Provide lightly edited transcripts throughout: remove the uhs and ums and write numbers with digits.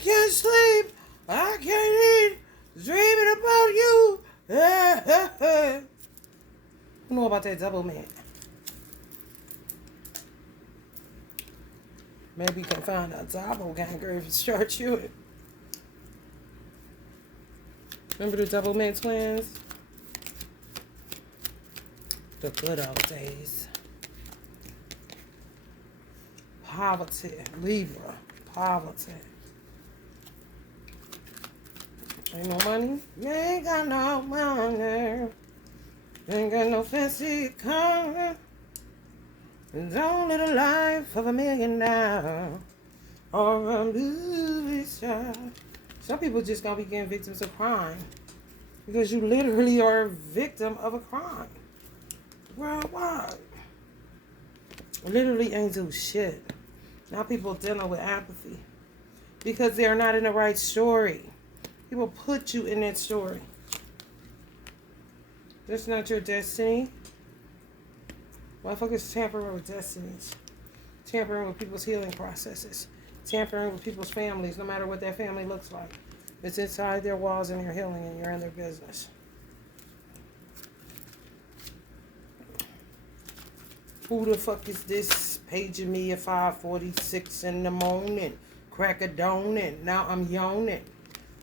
can't sleep. I can't eat. Dreaming about you. You know about that double man? Maybe you can find a doppelganger if it's short short. Remember the double man twins? The good old days. Poverty. Libra. Poverty. Ain't no money? You ain't got no money. You ain't got no fancy car. Don't live a life of $1 million or a movie star. Some people just gonna be getting victims of crime because you literally are a victim of a crime worldwide. Literally ain't do shit. Now people dealing with apathy because they're not in the right story. People put you in that story. That's not your destiny. Motherfuckers tampering with destinies. Tampering with people's healing processes. Tampering with people's families, no matter what that family looks like. It's inside their walls and they're healing and you're in their business. Who the fuck is this paging me at 5:46 in the morning? Crack a dawn and now I'm yawning.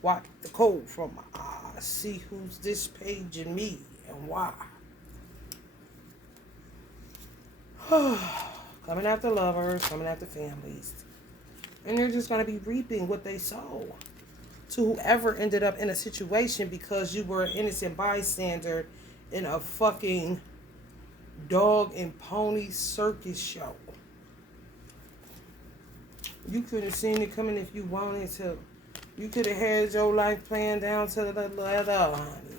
Wipe the cold from my eyes. See who's this paging me and why. Coming after lovers, coming after families. And they're just going to be reaping what they sow. To whoever ended up in a situation because you were an innocent bystander in a fucking dog and pony circus show. You could have seen it coming if you wanted to. You could have had your life planned down to the leather, honey.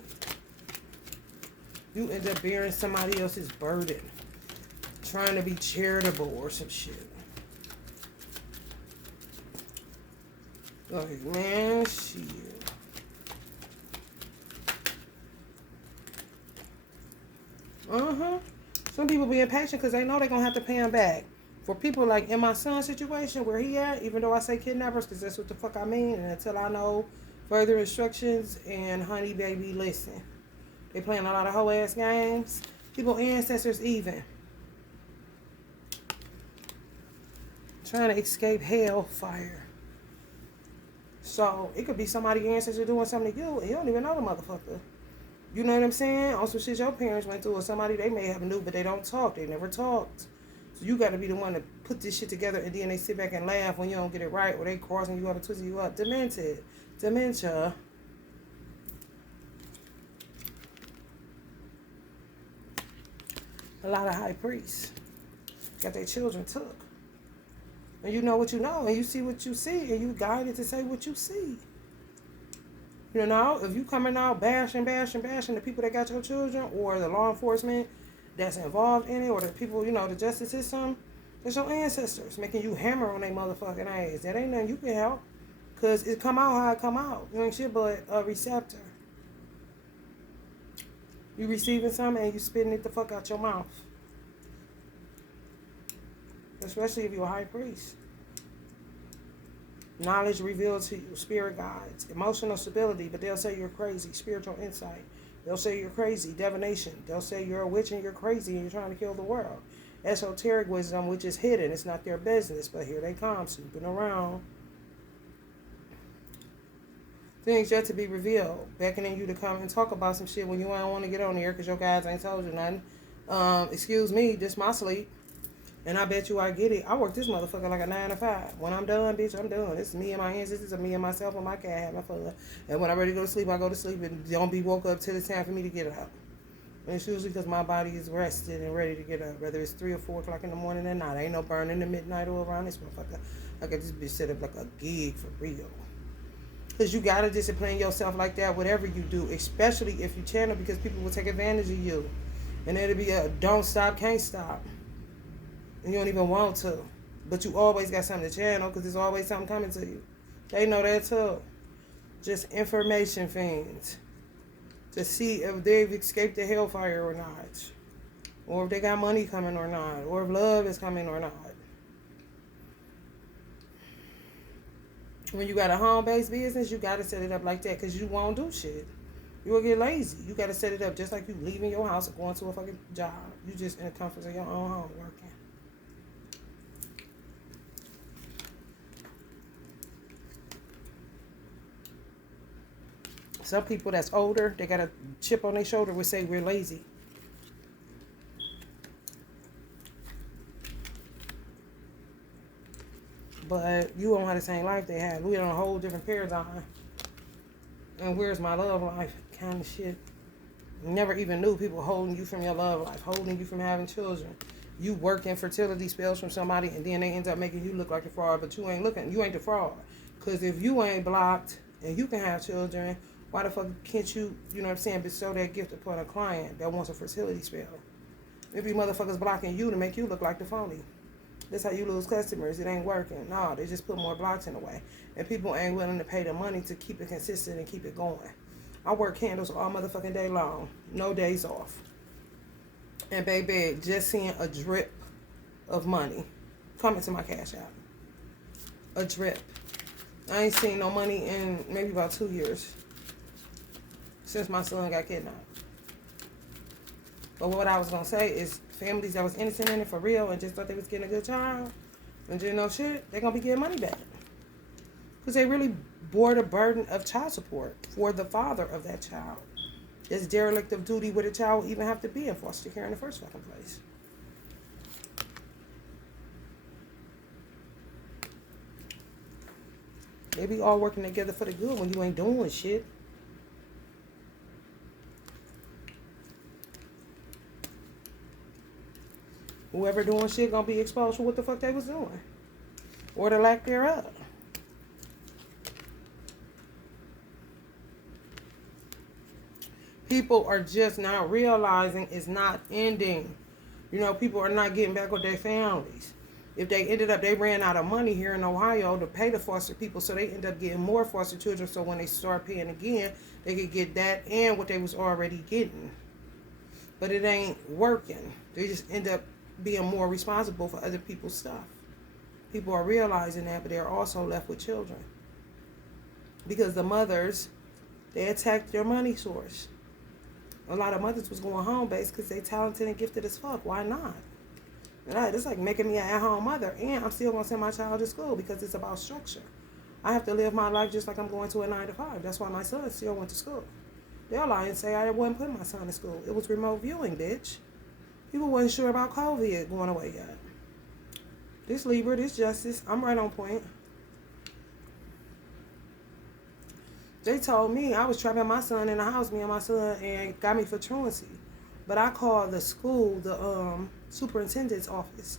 You end up bearing somebody else's burden. Trying to be charitable or some shit. Like, man, shit. Some people be impatient because they know they're going to have to pay him back. For people like in my son's situation, where he at, even though I say kidnappers because that's what the fuck I mean, and until I know further instructions, and honey, baby, listen. They playing a lot of hoe ass games. People ancestors even. Trying to escape hellfire. So, it could be somebody's ancestor doing something to you, and you don't even know the motherfucker. You know what I'm saying? On some shit your parents went through, or somebody they may have knew, but they don't talk. They never talked. So, you got to be the one to put this shit together, and then they sit back and laugh when you don't get it right, or they crossing you up and twisting you up. Dementia. A lot of high priests got their children took. And you know what you know, and you see what you see, and you guided to say what you see. You know, if you coming out bashing the people that got your children, or the law enforcement that's involved in it, or the people, you know, the justice system, that's your ancestors making you hammer on their motherfucking ass. That ain't nothing you can help, because it come out how it come out. You ain't shit but a receptor. You receiving something and you spitting it the fuck out your mouth. Especially if you're a high priest. Knowledge revealed to you, spirit guides, emotional stability, but they'll say you're crazy, spiritual insight. They'll say you're crazy, divination. They'll say you're a witch and you're crazy and you're trying to kill the world. Esoteric wisdom, which is hidden. It's not their business, but here they come, snooping around. Things yet to be revealed, beckoning you to come and talk about some shit when you don't want to get on here because your guys ain't told you nothing. Excuse me, this my sleep. And I bet you I get it. I work this motherfucker like a 9 to 5. When I'm done, bitch, I'm done. This is me and my ancestors, me and myself and my cat having fun. And when I'm ready to go to sleep, I go to sleep and don't be woke up till it's time for me to get up. And it's usually because my body is rested and ready to get up. Whether it's 3 or 4 o'clock in the morning or not. Ain't no burning in the midnight or around this motherfucker. I got this bitch set up like a gig for real. Because you got to discipline yourself like that, whatever you do. Especially if you channel, because people will take advantage of you. And it'll be a don't stop, can't stop. And you don't even want to. But you always got something to channel because there's always something coming to you. They know that too. Just information fiends. To see if they've escaped the hellfire or not. Or if they got money coming or not. Or if love is coming or not. When you got a home-based business, you got to set it up like that because you won't do shit. You will get lazy. You got to set it up just like you leaving your house and going to a fucking job. You just in the comfort of your own home working. Some people that's older, they got a chip on their shoulder would say we're lazy. But you don't have the same life they had. We on a whole different paradigm. And where's my love life kind of shit. Never even knew people holding you from your love life, holding you from having children. You working fertility spells from somebody and then they end up making you look like a fraud, but you ain't the fraud. Because if you ain't blocked and you can have children, why the fuck can't you, you know what I'm saying, bestow that gift upon a client that wants a fertility spell? Maybe motherfuckers blocking you to make you look like the phony. That's how you lose customers. It ain't working. No, they just put more blocks in the way. And people ain't willing to pay the money to keep it consistent and keep it going. I work candles all motherfucking day long. No days off. And baby, just seeing a drip of money coming to my cash app. A drip. I ain't seen no money in maybe about 2 years. Since my son got kidnapped. But what I was going to say is families that was innocent in it for real and just thought they was getting a good child and didn't know shit, they're going to be getting money back. Because they really bore the burden of child support for the father of that child. It's derelict of duty would a child even have to be in foster care in the first fucking place. They be all working together for the good when you ain't doing shit. Whoever doing shit gonna be exposed for what the fuck they was doing. Or the lack thereof. People are just not realizing it's not ending. You know, people are not getting back with their families. If they ran out of money here in Ohio to pay the foster people, so they end up getting more foster children, so when they start paying again, they could get that and what they was already getting. But it ain't working. They just end up being more responsible for other people's stuff. People are realizing that, but they're also left with children. Because the mothers, they attacked their money source. A lot of mothers was going home-based because they talented and gifted as fuck. Why not? And it's like making me an at-home mother, and I'm still going to send my child to school because it's about structure. I have to live my life just like I'm going to a 9 to 5. That's why my son still went to school. They'll lie and say I wasn't putting my son in school. It was remote viewing, bitch. People wasn't sure about COVID going away yet. This Libra, this justice, I'm right on point. They told me I was trapping my son in the house, me and my son, and got me for truancy. But I called the school, the superintendent's office,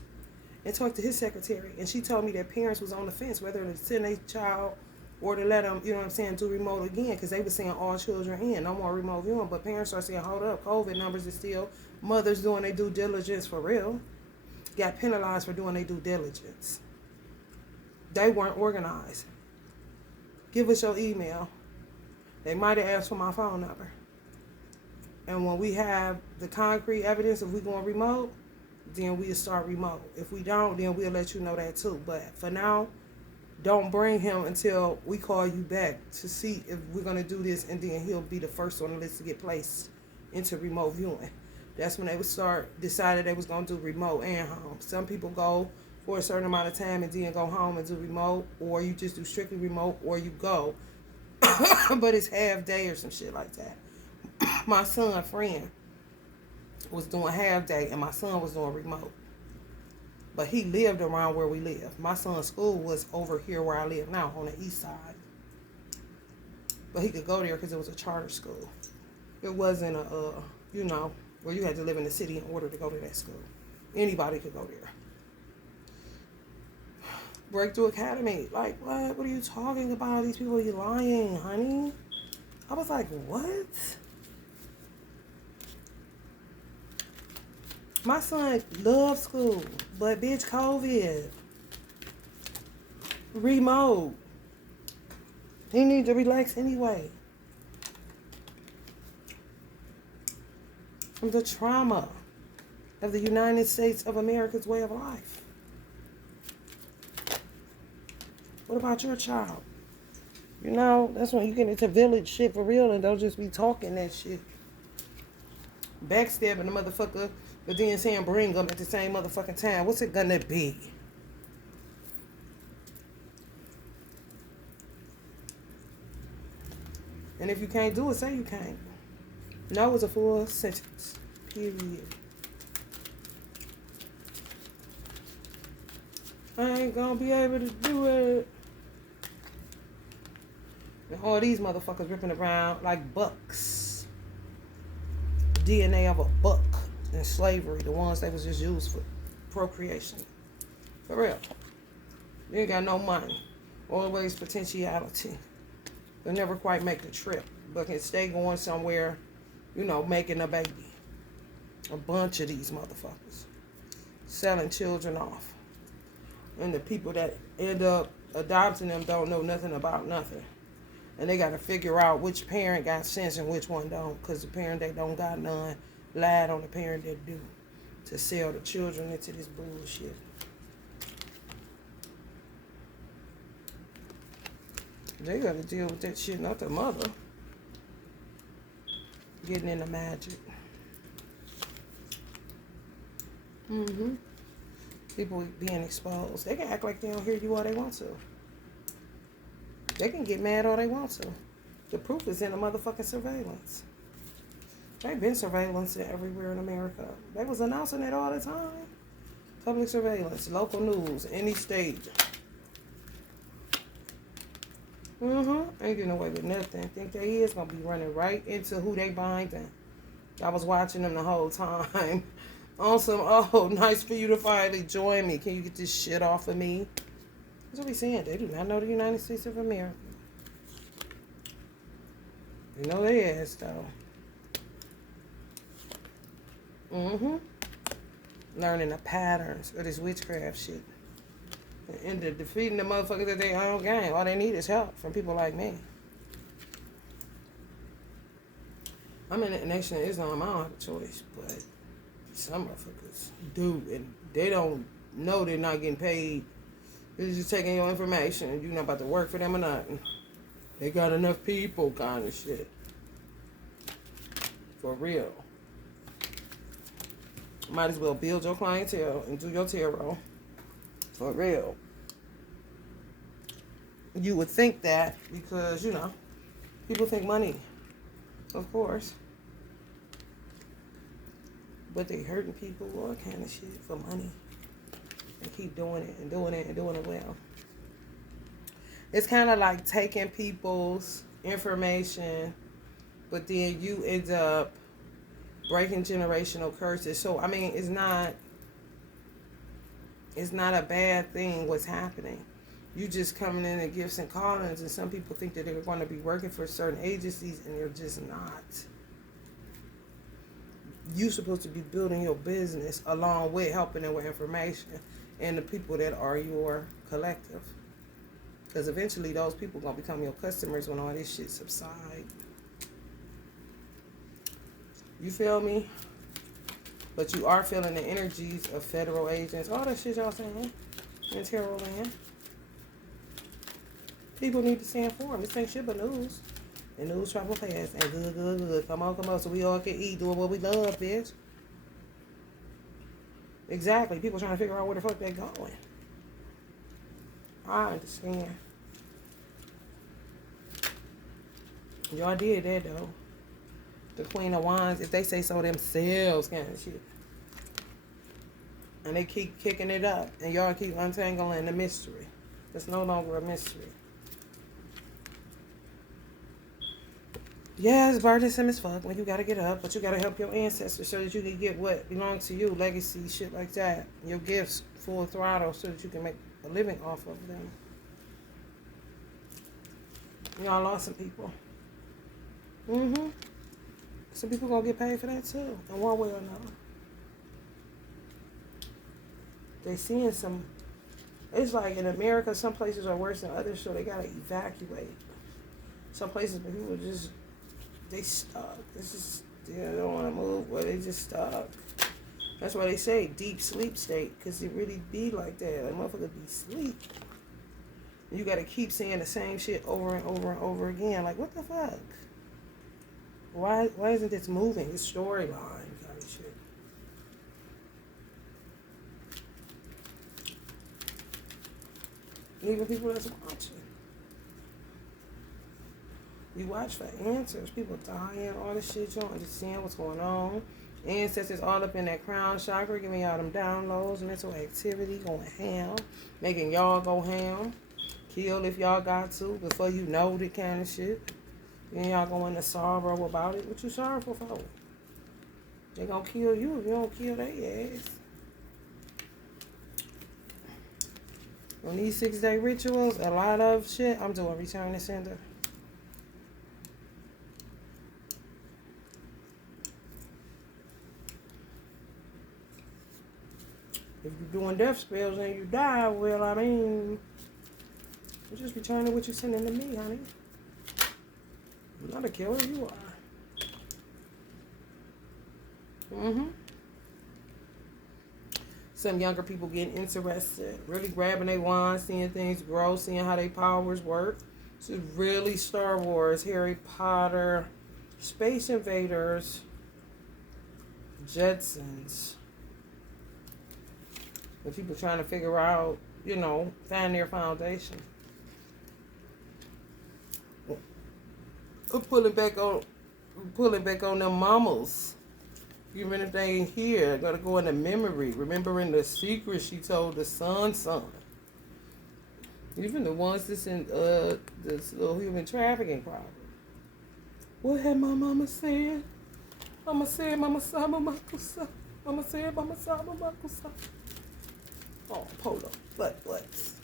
and talked to his secretary. And she told me that parents was on the fence whether to send their child or to let them, you know what I'm saying, do remote again. Because they were saying all children in, no more remote viewing. But parents are saying, hold up, COVID numbers is still, mothers doing their due diligence for real. Got penalized for doing their due diligence. They weren't organized. Give us your email. They might have asked for my phone number. And when we have the concrete evidence, if we're going remote, then we'll start remote. If we don't, then we'll let you know that too. But for now, don't bring him until we call you back to see if we're going to do this, and then he'll be the first on the list to get placed into remote viewing. That's when they would decided they was going to do remote and home. Some people go for a certain amount of time and then go home and do remote, or you just do strictly remote, or you go. But it's half day or some shit like that. My son's friend was doing half day and my son was doing remote. But he lived around where we live. My son's school was over here where I live now on the east side. But he could go there because it was a charter school. It wasn't a, where you had to live in the city in order to go to that school. Anybody could go there. Breakthrough Academy. Like, what? What are you talking about? These people, you lying, honey? I was like, what? My son loves school, but bitch, COVID. Remote. He needs to relax anyway. From the trauma of the United States of America's way of life. What about your child? You know, that's when you get into village shit for real and don't just be talking that shit. Backstabbing the motherfucker, but then saying bring them at the same motherfucking time. What's it gonna be? And if you can't do it, say you can't. No is a full sentence. Period. I ain't gonna be able to do it. And all these motherfuckers ripping around like bucks. DNA of a buck in slavery, the ones that was just used for procreation. For real. They ain't got no money. Always potentiality. They'll never quite make the trip, but can stay going somewhere, you know, making a baby. A bunch of these motherfuckers. Selling children off. And the people that end up adopting them don't know nothing about nothing. And they got to figure out which parent got sense and which one don't. Because the parent that don't got none lied on the parent that do. To sell the children into this bullshit. They got to deal with that shit, not the mother. Getting into magic. People being exposed. They can act like they don't hear you all they want to. They can get mad all they want to. The proof is in the motherfucking surveillance. They've been surveillance everywhere in America. They was announcing it all the time. Public surveillance, local news, any state. Ain't getting away with nothing. Think they is gonna be running right into who they behind them. I was watching them the whole time. On some, oh, nice for you to finally join me. Can you get this shit off of me? That's what we saying. They do not know the United States of America. They know their ass, though. Learning the patterns of this witchcraft shit. And defeating the motherfuckers at their own game. All they need is help from people like me. I'm in the Nation of Islam. I don't have a choice, but some motherfuckers do, and they don't know they're not getting paid. They're just taking your information, and you're not about to work for them or nothing. They got enough people, kind of shit. For real. Might as well build your clientele and do your tarot. For real. You would think that because, you know, people think money. Of course. But they hurting people, all kind of shit for money. And keep doing it and doing it and doing it well. It's kind of like taking people's information, but then you end up breaking generational curses. So, I mean, it's not a bad thing what's happening. You just coming in at gifts and callings, and some people think that they're going to be working for certain agencies, and they're just not. You're supposed to be building your business along with helping them with information and the people that are your collective. Because eventually those people are going to become your customers when all this shit subside. You feel me? But you are feeling the energies of federal agents. All that shit y'all saying in tarot land. People need to stay informed. This ain't shit but news. And news travel fast. And good. Come on. So we all can eat doing what we love, bitch. Exactly. People trying to figure out where the fuck they going. I understand. Y'all did that, though. The Queen of Wands, if they say so themselves, kind of shit. And they keep kicking it up. And y'all keep untangling the mystery. It's no longer a mystery. Yeah, it's burdensome as fuck when you gotta get up, but you gotta help your ancestors so that you can get what belongs to you, legacy, shit like that. Your gifts full throttle so that you can make a living off of them. Y'all lost some people. Some people gonna get paid for that too, in one way or another. They seeing some. It's like in America, some places are worse than others, so they gotta evacuate. Some places people just. They stuck. It's just, they don't want to move, but they just stuck. That's why they say deep sleep state, because it really be like that. Like, motherfuckers be sleep. You got to keep saying the same shit over and over and over again. Like, what the fuck? Why isn't this moving? This storyline kind of shit. Even people that's watching. You watch for answers. People dying, all this shit. You don't understand what's going on. Ancestors all up in that crown chakra, giving y'all them downloads, mental activity, going ham, making y'all go ham. Kill if y'all got to, before you know the kind of shit. Then y'all go into sorrow about it. What you sorrowful for? They gonna kill you if you don't kill their ass. On these 6-day rituals, a lot of shit, I'm doing return to sender. If you're doing death spells and you die, well, I mean, you're just returning what you're sending to me, honey. I'm not a killer, you are. Some younger people getting interested, really grabbing their wands, seeing things grow, seeing how their powers work. This is really Star Wars, Harry Potter, Space Invaders, Jetsons. But people trying to figure out, you know, find their foundation. Pulling back on them mamas. Even if they ain't here, gotta go into memory. Remembering the secret she told the son. Even the ones that's in this little human trafficking problem. What had my mama said? Mama said, Mama Saba Makusa. Mama said, Mama Saba Makusa. Oh, polo. Butts.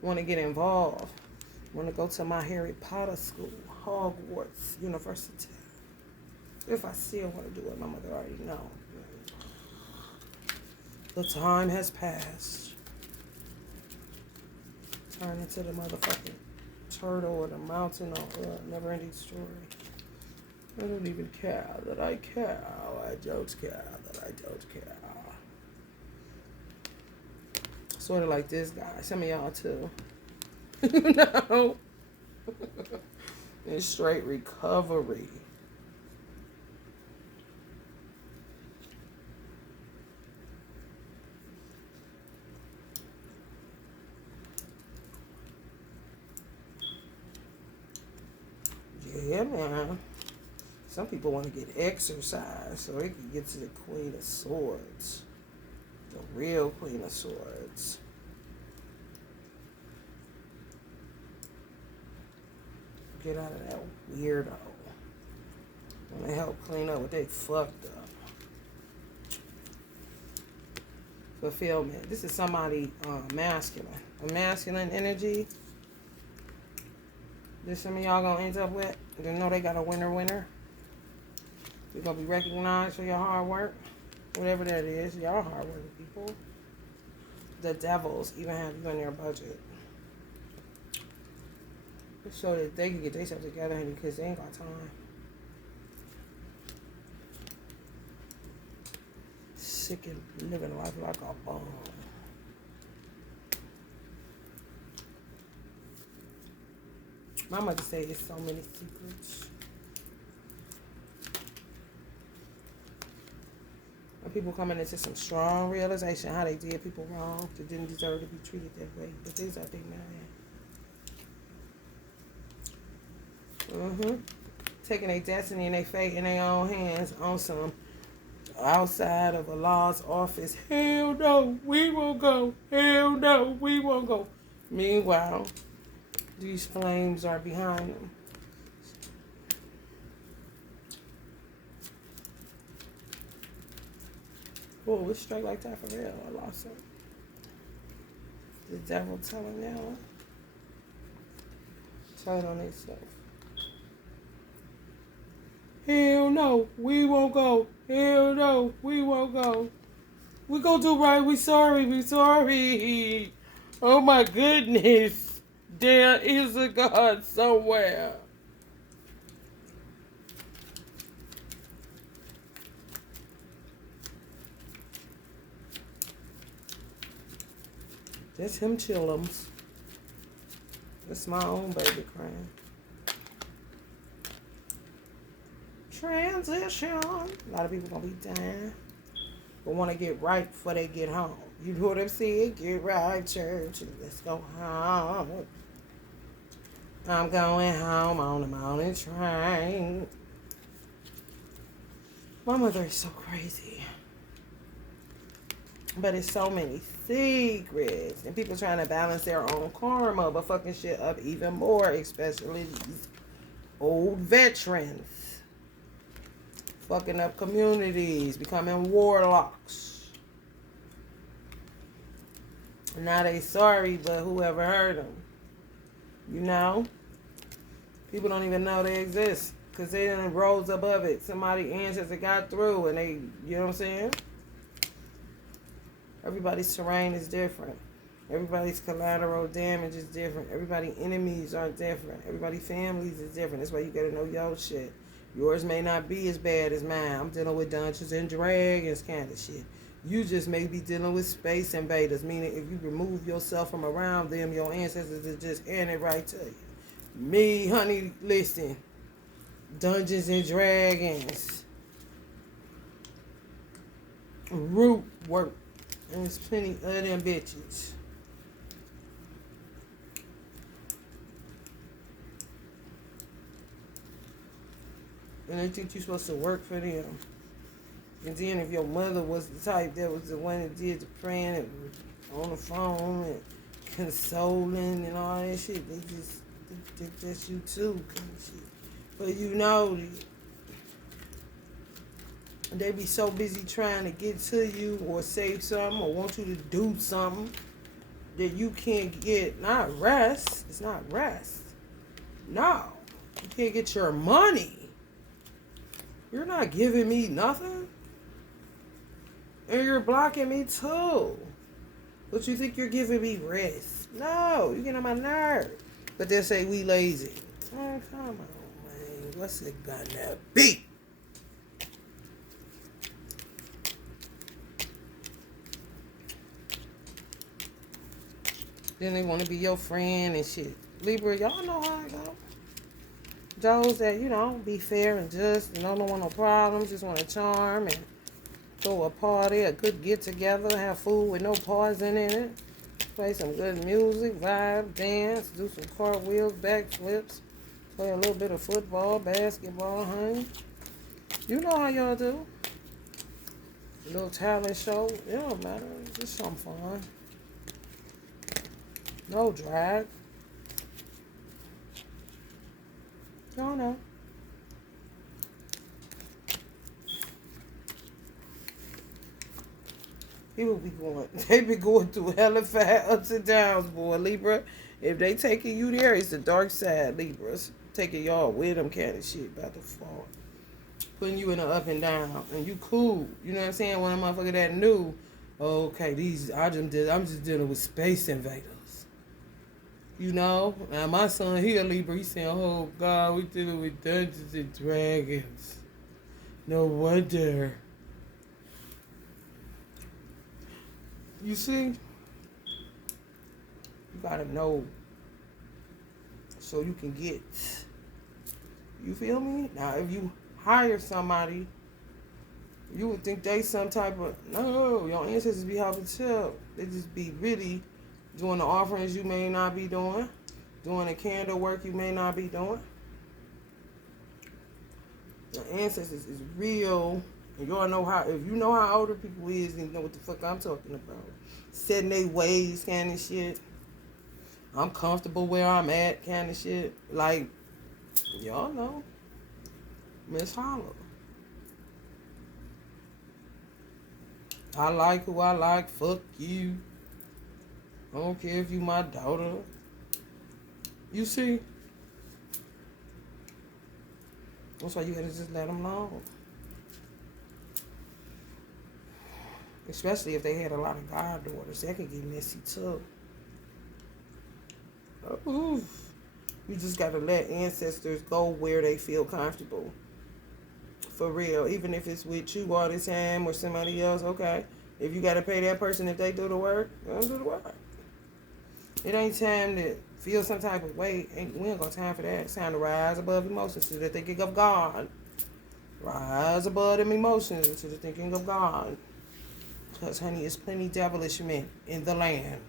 Want to get involved. Want to go to my Harry Potter school, Hogwarts University. If I still want to do it, my mother already know. The time has passed. Turn into the motherfucking turtle or the mountain or never-ending story. I don't even care that I care. I don't care that I don't care. Sort of like this guy. Some of y'all too. No. It's straight recovery. Yeah, man. Some people want to get exercise so they can get to the Queen of Swords. The real Queen of Swords. Get out of that weirdo. Want to help clean up what they fucked up. Fulfillment. This is somebody masculine. A masculine energy. This some of y'all gonna end up with. You know they got a winner. You're gonna be recognized for your hard work. Whatever that is. Y'all hard working people. The devils even have you in their budget. So that they can get themselves together, honey, because they ain't got time. Sick and living life like a bomb. My mother say it's so many secrets. And people coming into some strong realization how they did people wrong, that didn't deserve to be treated that way. But these are big man. Taking their destiny and their fate in their own hands on some outside of a law's office. Hell no, we won't go. Hell no, we won't go. Meanwhile, these flames are behind them. Oh, it's straight like that for real. I lost it. The devil telling them. Telling on themselves. Hell no, we won't go. Hell no, we won't go. We gonna do right. We sorry. Oh my goodness. There is a God somewhere. That's him chillums. That's my own baby crying. Transition. A lot of people gonna be dying, but want to get right before they get home. You know what I'm saying? Get right, church. Let's go home. I'm going home on the morning train. My mother is so crazy. But it's so many secrets. And people trying to balance their own karma, but fucking shit up even more, especially these old veterans. Fucking up communities, becoming warlocks. Now they sorry, but whoever heard them. You know? People don't even know they exist. Because they done rose above it. Somebody ancestor got through and they, you know what I'm saying? Everybody's terrain is different. Everybody's collateral damage is different. Everybody's enemies are different. Everybody's families is different. That's why you gotta know your shit. Yours may not be as bad as mine. I'm dealing with Dungeons and Dragons kind of shit. You just may be dealing with space invaders, meaning if you remove yourself from around them, your ancestors will just hand it right to you. Me, honey, listen. Dungeons and Dragons. Root work. And there's plenty of them bitches. And they think you're supposed to work for them. And then if your mother was the type that was the one that did the praying and on the phone and consoling and all that shit, they just you too kind of shit. But you know, they be so busy trying to get to you or say something or want you to do something that you can't get, not rest. It's not rest. No. You can't get your money. You're not giving me nothing. And you're blocking me too. But you think you're giving me rest. No, you get on my nerve. But they'll say we lazy. Oh, come on, man. What's it gonna be? Then they want to be your friend and shit. Libra, y'all know how I go. Those that, you know, be fair and just and don't want no problems, just want to charm and throw a party, a good get together, have food with no poison in it, play some good music, vibe, dance, do some cartwheels, backflips, play a little bit of football, basketball, honey. You know how y'all do. A little talent show, it don't matter, just some fun. No drag. Y'all know. People be going, they be going through hella fat ups and downs, boy, Libra. If they taking you there, it's the dark side, Libras. Taking y'all with them kind of shit about to fall. Putting you in the up and down. And you cool. You know what I'm saying? When a motherfucker that new, okay, I'm just dealing with space invaders. You know? Now my son, he a Libra, he saying, oh God, we dealing with Dungeons and Dragons. No wonder. You see? You gotta know so you can get. You feel me? Now, if you hire somebody, you would think they some type of, no, your ancestors be helping too. They just be really doing the offerings you may not be doing, doing the candle work you may not be doing. Your ancestors is real. And y'all know how, if you know how older people is, then you know what the fuck I'm talking about. Setting their ways kind of shit. I'm comfortable where I'm at kind of shit. Like, y'all know. Miss Holla. I like who I like. Fuck you. I don't care if you my daughter. You see? That's why you gotta just let them know. Especially if they had a lot of goddaughters. That could get messy too. Ooh. You just gotta let ancestors go where they feel comfortable. For real. Even if it's with you all the time or somebody else, okay. If you gotta pay that person if they do the work, don't do the work. It ain't time to feel some type of way. We ain't got time for that. It's time to rise above emotions to the thinking of God. Rise above them emotions to the thinking of God. Because, honey, it's plenty devilish men in the land.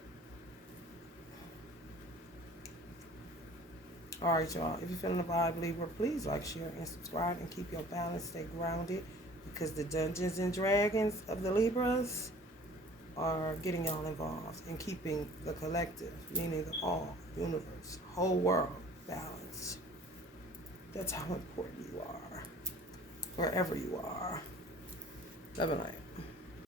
All right, y'all. If you're feeling the vibe, Libra, please like, share, and subscribe, and keep your balance. Stay grounded, because the Dungeons and Dragons of the Libras are getting y'all involved in keeping the collective, meaning the all, universe, whole world, balanced. That's how important you are, wherever you are. Love and light.